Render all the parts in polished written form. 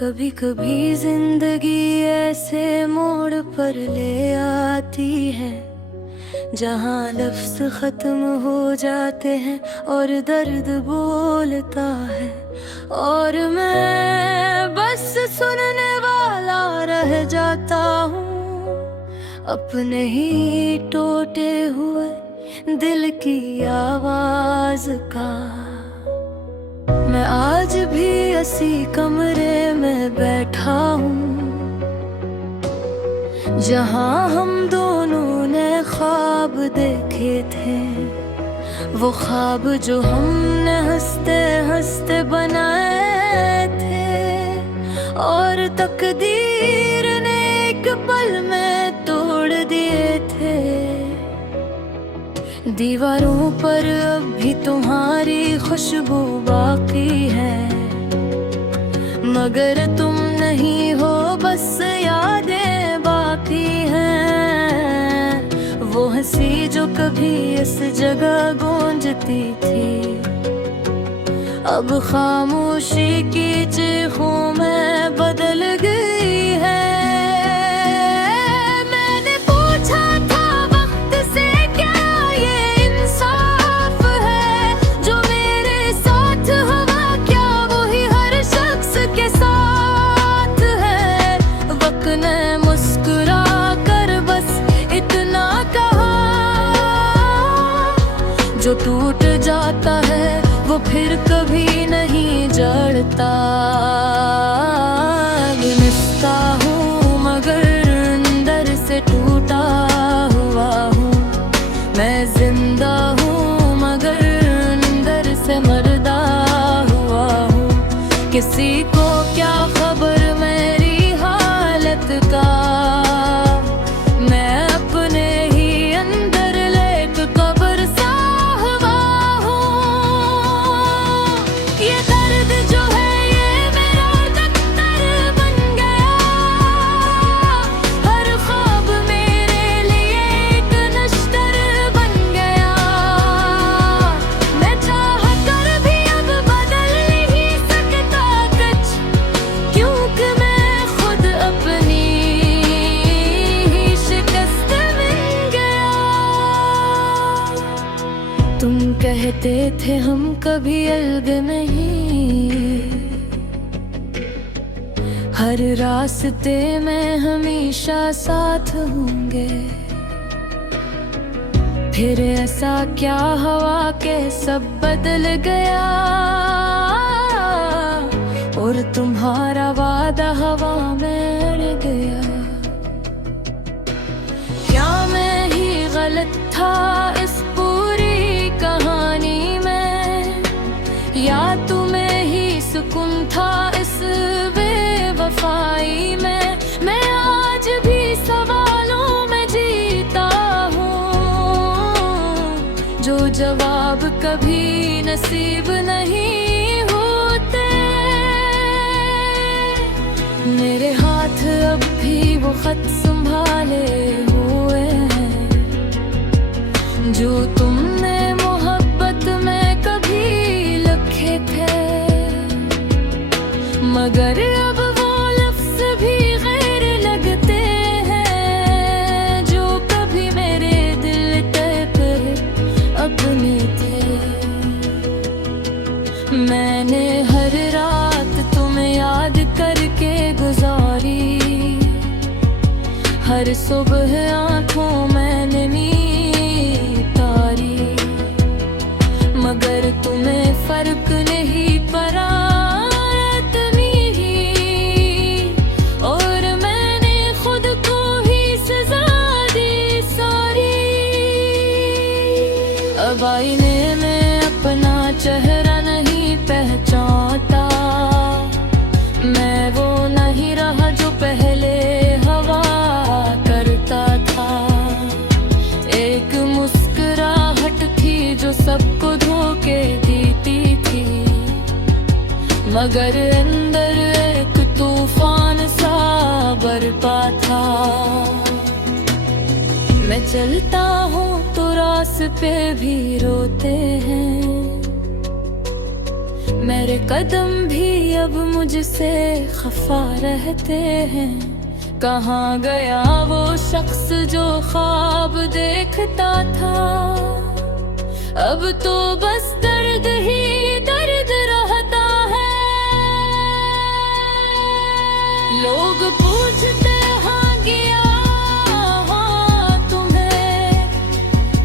कभी कभी जिंदगी ऐसे मोड़ पर ले आती है जहाँ लफ्ज खत्म हो जाते हैं और दर्द बोलता है, और मैं बस सुनने वाला रह जाता हूँ अपने ही टूटे हुए दिल की आवाज का। मैं आज भी इसी कमरे में बैठा हूँ जहाँ हम दोनों ने ख्वाब देखे थे, वो ख्वाब जो हमने हंसते हंसते बनाए थे और तकदीर ने एक पल में तोड़ दिए थे। दीवारों पर अब भी तुम्हारी खुशबू बाकी है, मगर तुम नहीं हो, बस यादें बाकी हैं। वो हंसी जो कभी इस जगह गूंजती थी, अब खामोशी की चीखों में बदल गई है। मैंने पूछा था वक्त से, क्या ये इंसाफ है जो मेरे साथ हुआ, क्या वही हर शख्स के साथ है। वक्त ने मुस्कुरा कर बस इतना कहा, जो टूट जाता है वो फिर कभी नहीं जड़ता। मिलता हूँ मगर अंदर से टूटा हुआ हूँ, मैं जिंदा हूँ मगर अंदर से मरदा हुआ हूँ। किसी को क्या खबर मेरी हालत का, मैं अपने ही अंदर लेक कब्र सा हुआ हूँ। ये दर्द जो है ये मेरा दफ्तर बन गया, हर ख्वाब मेरे लिए एक नश्तर बन गया। मैं चाह कर भी अब बदल नहीं सकता कुछ, क्योंकि मैं खुद अपनी ही शिकस्त बन गया। तुम कहते थे हम कभी अलग नहीं, हर रास्ते में हमेशा साथ होंगे। फिर ऐसा क्या हवा के सब बदल गया, और तुम्हारा वादा हवा में अड़ गया। क्या मैं ही गलत था इस पूरी कहानी में, या तुम्हें ही सुकून था इस बेवफाई में। मैं आज भी सवालों में जीता हूँ, जो जवाब कभी नसीब नहीं होते। मेरे हाथ अब भी वो खत संभाले हुए हैं, जो तुमने मोहब्बत में कभी लिखे थे, मगर अब वो लफ्ज़ भी गैर लगते हैं, जो कभी मेरे दिल पे अपने थे। मैंने हर रात तुम्हें याद करके गुजारी, हर सुबह आँखों मैंने नींद तारी, मगर तुम्हें फर्क नहीं पड़ा इतनी ही, और मैंने खुद को ही सजा दी सारी। अब आईने में अपना चेहरा नहीं पहचानता, मैं वो नहीं रहा जो पहले हवा करता था। एक मुस्कुराहट थी जो सबको धोखे देती थी, मगर अंदर एक तूफान सा बरपा था। मैं चलता हूँ तो रास्ते भी रोते हैं, मेरे कदम भी अब मुझसे खफा रहते हैं। कहाँ गया वो शख्स जो ख्वाब देखता था, अब तो बस दर्द ही दर्द रहता है। लोग पूछते हाँ गया हाँ तुम्हें,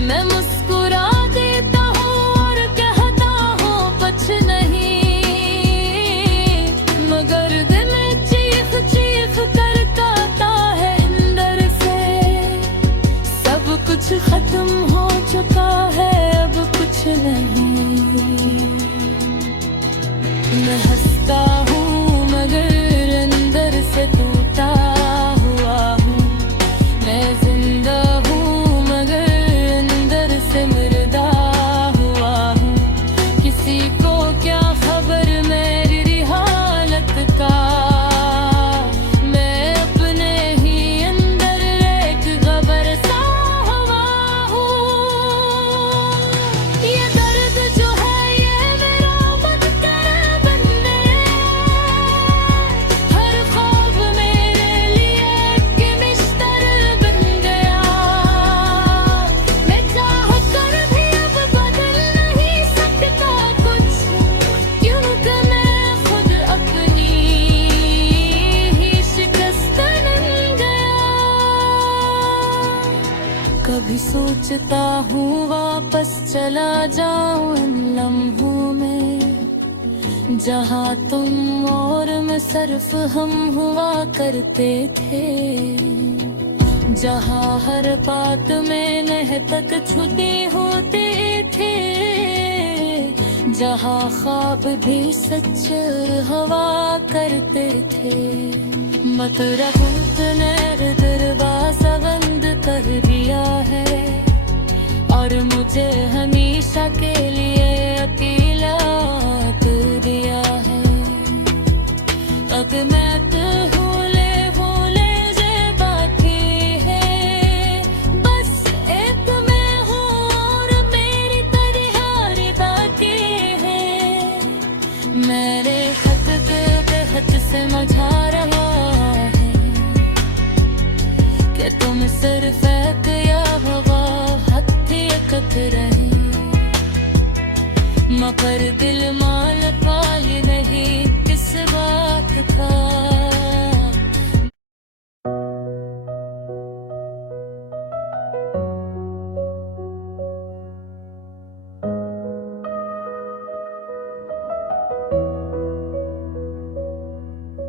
मैं मुस्कुरा देता हूँ और कहता हूँ कुछ नहीं, मगर दिल चीख चीख कर कहता है अंदर से सब कुछ खत्म हो चुका है, अब कुछ नहीं। मैं हंसता हूँ मगर अंदर से टूटा हुआ हूँ। मैं जिंदा हूँ मगर अंदर से मुर्दा हुआ हूँ। किसी को क्या खबर मेरी हालत का, मैं अपने ही अंदर एक खबर सा हुआ हूँ। ये दर्द जो है ये मेरा मन कर बनने, हर ख्वाब मेरे लिए एक मिस्टर बन गया। मैं चाह कर भी अब बदल नहीं सकता कुछ, क्योंकि मैं खुद अपनी ही शिकस्त बन गया। कभी सोचता हूँ वापस चला जाऊं इन लम्हों में, जहाँ तुम और मैं सिर्फ हम हुआ करते थे, जहाँ हर बात में नह तक छुपे होते थे, जहाँ ख्वाब भी सच हवा करते थे। मत रहो ने दरवाजा बंद कर दिया है और मुझे हमेशा के लिए अकेला कर दिया है। अब मैं तो भूले जे बाकी है, बस एक मैं हूँ और मेरी तैयारी बाकी है। मेरे खत के तहत से मझा रहा है कि तुम सिर्फ एक या हवा हत्ती एकत रहे, मगर दिल माल पाल नहीं किस बात का।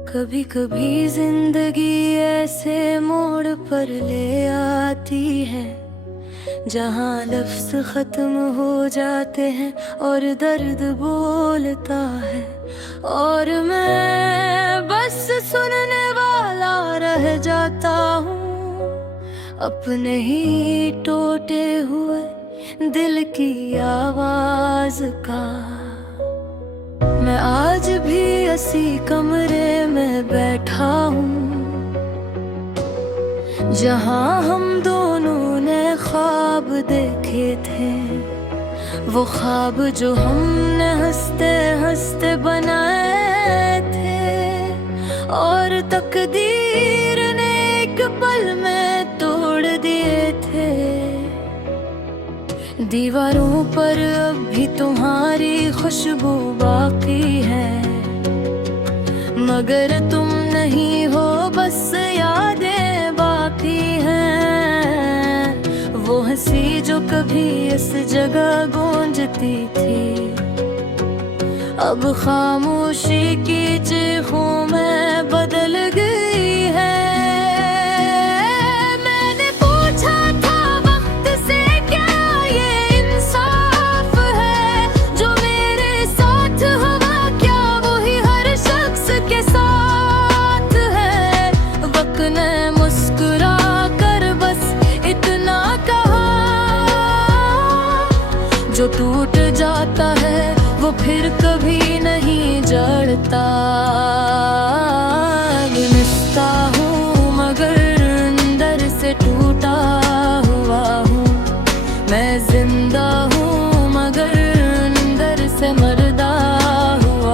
कभी कभी जिंदगी ऐसे मोड़ पर ले आती है, जहाँ लफ्ज खत्म हो जाते हैं और दर्द बोलता है, और मैं बस सुनने वाला रह जाता हूँ अपने ही टूटे हुए दिल की आवाज का। मैं आज भी इसी कमरे में बैठा हूँ जहाँ हम दोनों ने ख्वाब देखे थे, वो ख्वाब जो हमने हंसते हंसते बनाए थे, और तकदीर ने एक पल में तोड़ दिए थे। दीवारों पर अब भी तुम्हारी खुशबू बाकी है, मगर तुम नहीं हो, बस यादें बाकी हैं। वो हंसी जो कभी इस जगह गूंजती थी, अब खामोशी की चीखों में बदल गई है। मैंने पूछा था वक्त से क्या ये इंसाफ है, जो मेरे साथ हुआ क्या वही हर शख्स के साथ है। वक्त ने मुस्कुरा कर बस इतना कहा, जो टूट जाता है वो फिर कभी नहीं जड़ता। मिलता हूँ मगर अंदर से टूटा हुआ हूँ। मैं जिंदा हूँ मगर अंदर से मर्दा हुआ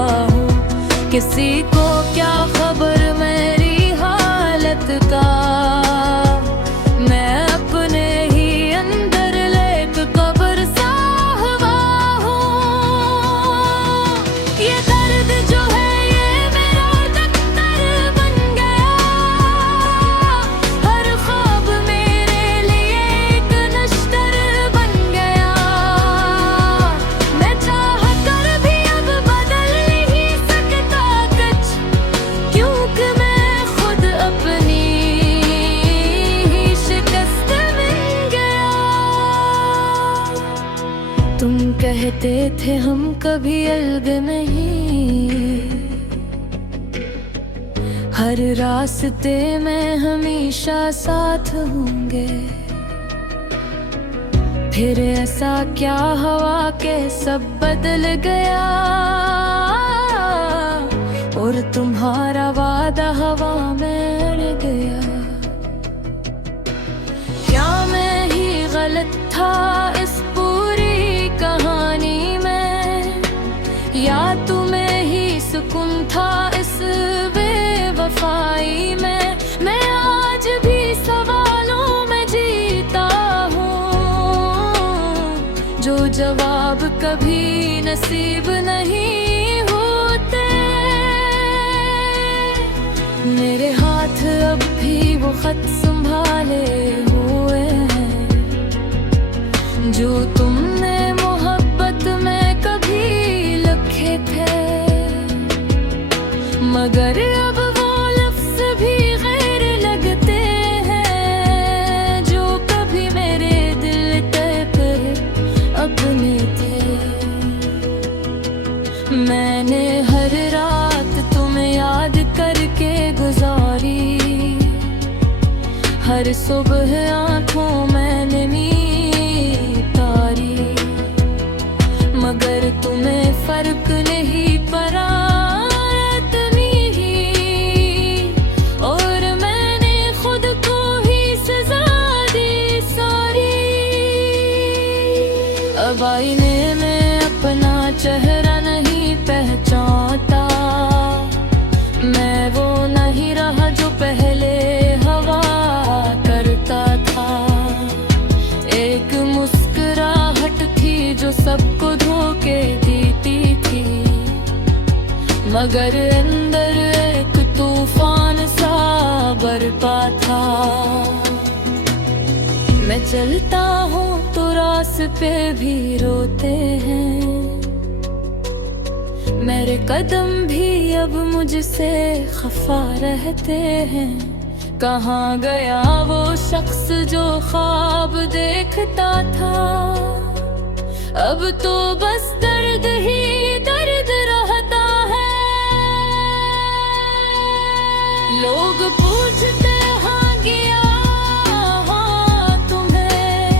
कहते थे हम कभी अलग नहीं, हर रास्ते में हमेशा साथ होंगे। फिर ऐसा क्या हवा के सब बदल गया, और तुम्हारा वादा हवा में अड़ गया। क्या मैं ही गलत था इस पूरी कहानी में, या तुम्हें ही सुकून था इस बेवफाई में। मैं आज भी सवालों में जीता हूँ, जो जवाब कभी नसीब नहीं होते। मेरे हाथ अब भी वो खत संभाले हुए हैं, जो तुमने मोहब्बत में कभी लिखे थे। मगर अब वो लफ्ज भी गैर लगते हैं, जो कभी मेरे दिल पे अपने थे। मैंने हर रात तुम्हें याद करके गुजारी, हर सुबह आँखों मैंने नींद तारी। मगर तुम्हें फर्क नहीं पड़ा इतनी ही, और मैंने खुद को ही सजा दी सारी। अब आईने में अपना चेहरा नहीं पहचानता, मैं वो नहीं रहा जो पहले हवा करता था। एक मुस्कुराहट थी जो सबको धोखे देती थी, मगर अंदर एक तूफान सा बरपा था। मैं चलता हूँ तो रास्ते भी रोते हैं, मेरे कदम भी अब मुझसे खफा रहते हैं। कहाँ गया वो शख्स जो ख्वाब देखता था, अब तो बस दर्द ही दर्द रहता है। लोग पूछते हाँ गया हाँ तुम्हें,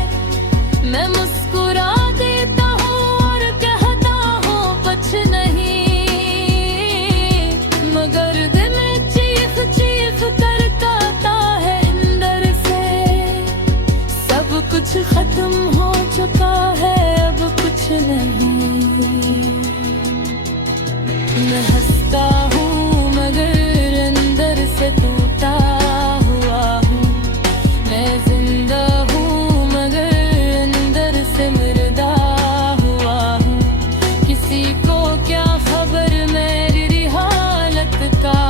मैं मुस्कुरा देता हूँ और कहता हूँ कुछ नहीं। मगर दिल में चीख चीख कर कहता है अंदर से, सब कुछ खत्म हो चुका है अब कुछ नहीं। मैं हंसता हूँ मगर अंदर से टूटा हुआ हूँ। मैं जिंदा हूँ मगर अंदर से मुर्दा हुआ हूँ। किसी को क्या खबर मेरी हालत का,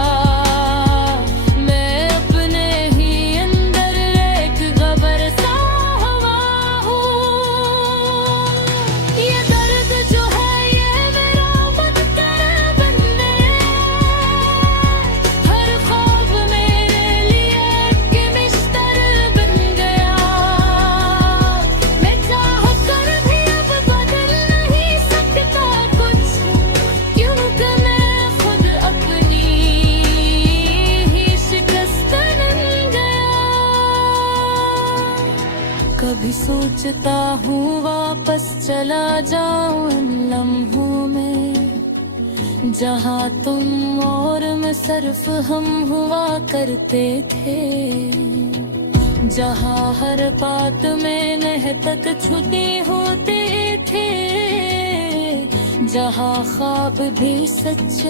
मैं अपने ही अंदर एक खबर सा हुआ हूँ। ये दर्द जो है ये मेरा बदतर बनने, हर ख्वाब मेरे लिए एक मिस्टर बन गया। मैं चाह कर भी अब बदल नहीं सकता कुछ, क्योंकि मैं खुद अपनी ही शिकस्त बन गया। कभी सोचता हूँ वापस चला जाऊं उन लम्हों में, जहाँ तुम और मैं सिर्फ हम हुआ करते थे। जहाँ हर बात में नह तक छुपे होते थे, जहाँ ख्वाब भी सच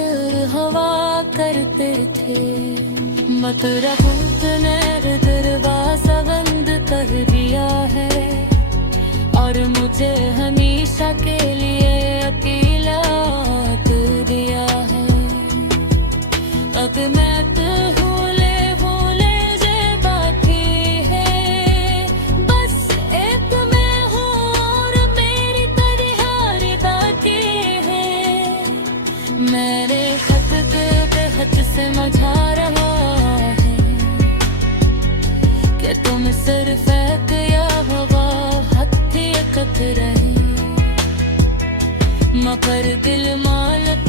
हवा करते थे। मतलब ने दरवाजा बंद कर दिया है, और मुझे हमेशा के लिए अकेला कर दिया है। अब मैं तो भूले जे बाकी है, बस एक मैं हूँ और मेरी तैयारी बाकी है। मेरे खत पे खत से मझा रहा है कि तुम सिर्फ एक या हवा हत्ती कत रहे। पर दिल मालक